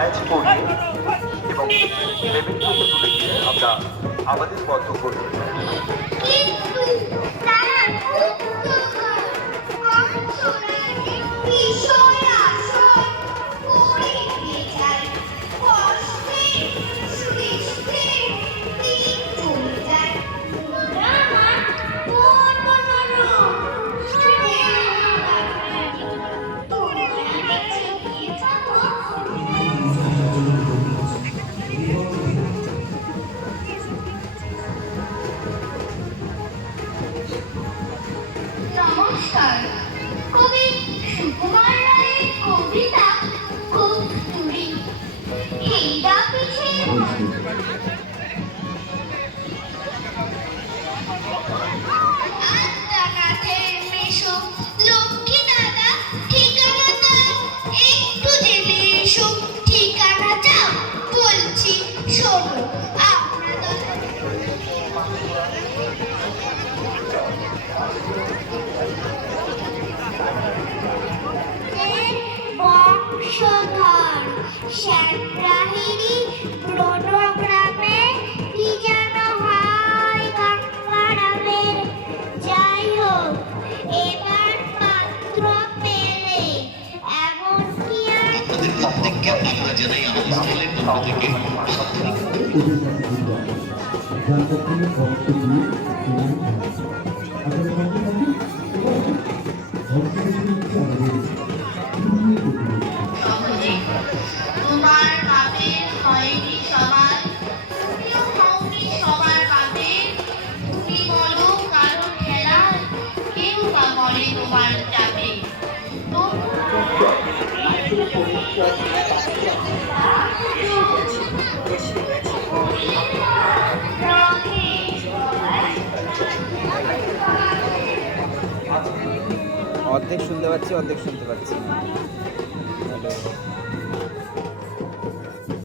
Match করিয়ে এবং দেবেন্দ্রকে তুলে দিয়ে আমরা আমাদের মন্তব্য করব বংশধর শ্যামরাহিনী ব্রণগ্রামে কি যেন হয় গঙ্গারামের যাই হোক এবার পাত্র পেলে এমন কি আর প্রত্যেককে আমরা জানাই আমাদের স্কুলের পক্ষ থেকে ওদের কাছে দিতে তোমার বাপের হয়নি সবার তুমিও হওনি কারও খেলায় কেউ বা বলে তোমার অর্ধেক শুনতে পাচ্ছি অর্ধেক শুনতে পাচ্ছি। হ্যালো